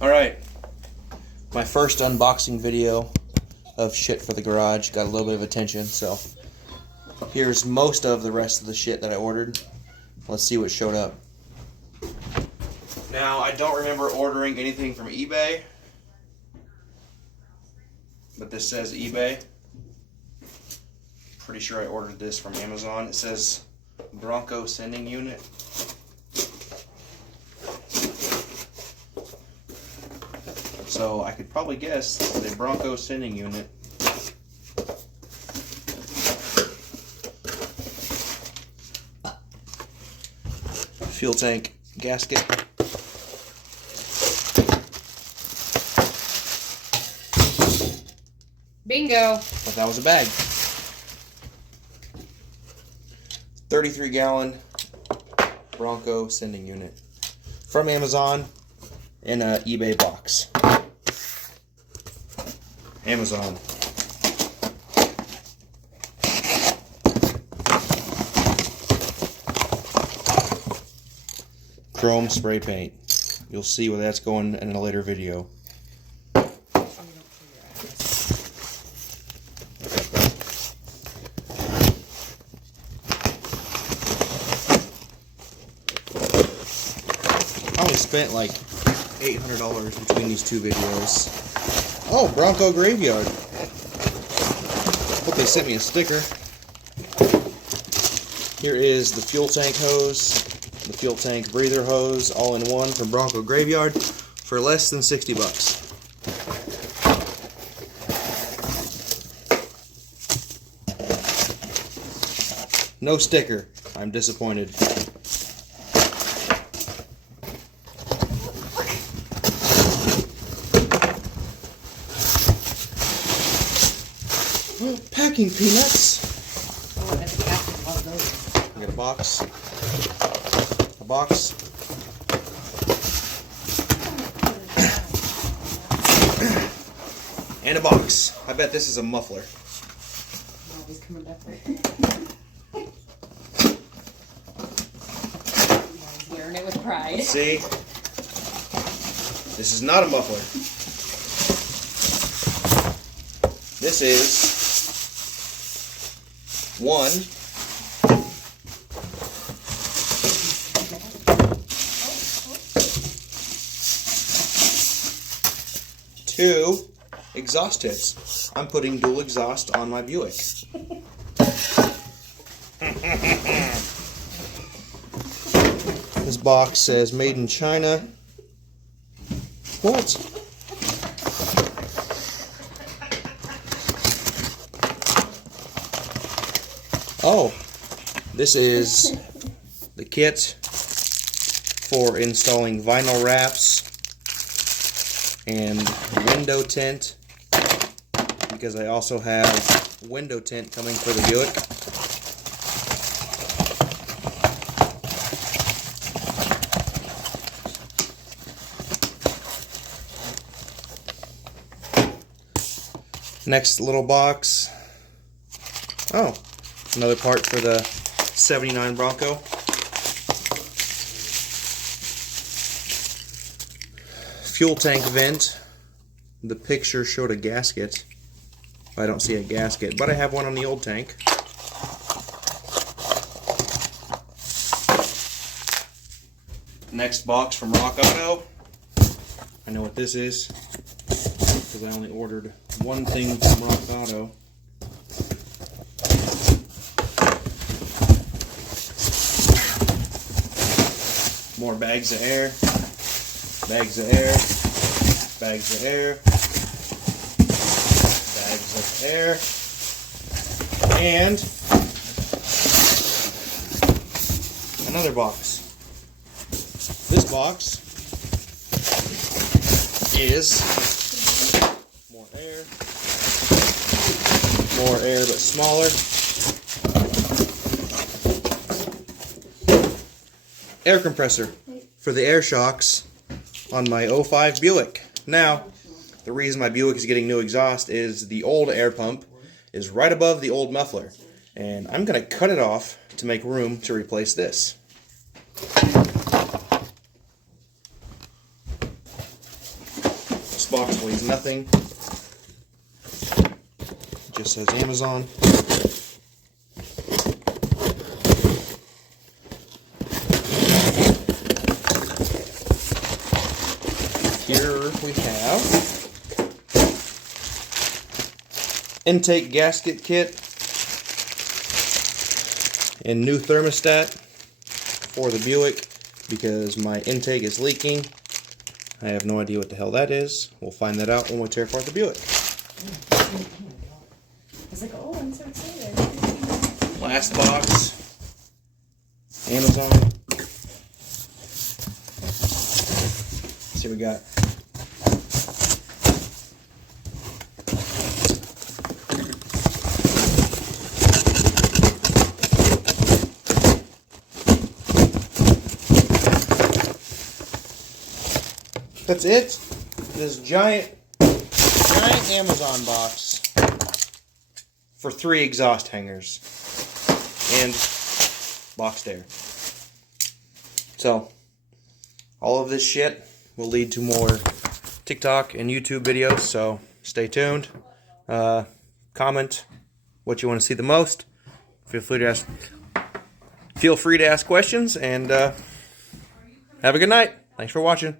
Alright, my first unboxing video of shit for the garage. Got a little bit of attention, so here's most of the rest of the shit that I ordered. Let's see what showed up. Now, I don't remember ordering anything from eBay, but this says eBay. Pretty sure I ordered this from Amazon. It says Bronco sending unit. So I could probably guess the Bronco sending unit. Fuel tank gasket. Bingo. But that was a bag. 33-gallon Bronco sending unit from Amazon in a eBay box. Amazon. Chrome spray paint. You'll see where that's going in a later video. I only spent like $800 between these two videos. Oh, Bronco Graveyard. Hope they sent me a sticker. Here is the fuel tank hose, the fuel tank breather hose, all in one from Bronco Graveyard for less than 60 bucks. No sticker. I'm disappointed. Packing peanuts. Oh, that's a package of all those. I got a box. A box. And a box. I bet this is a muffler. Oh, he's coming back there. He's wearing it with pride. See? This is not a muffler. This is one, two exhaust tips. I'm putting dual exhaust on my Buick. This box says made in China. What? Oh, this is the kit for installing vinyl wraps and window tint, because I also have window tint coming for the Buick. Next little box. Oh. Another part for the 79 Bronco. Fuel tank vent. The picture showed a gasket. I don't see a gasket, but I have one on the old tank. Next box from Rock Auto. I know what this is, because I only ordered one thing from Rock Auto. More bags of air, bags of air, bags of air, bags of air, and another box. This box is more air but smaller. Air compressor for the air shocks on my 05 Buick. Now, the reason my Buick is getting new exhaust is the old air pump is right above the old muffler, and I'm going to cut it off to make room to replace this. Weighs nothing. Just says Amazon. Here we have intake gasket kit and new thermostat for the Buick because my intake is leaking. I have no idea what the hell that is. We'll find that out when we tear apart the Buick. I was like, oh, I'm so excited. Last box, Amazon. Let's see what we got. That's it. This giant Amazon box for 3 exhaust hangers and boxed air. So, all of this shit will lead to more TikTok and YouTube videos, so stay tuned. Comment what you want to see the most. Feel free to ask questions, and have a good night. Thanks for watching.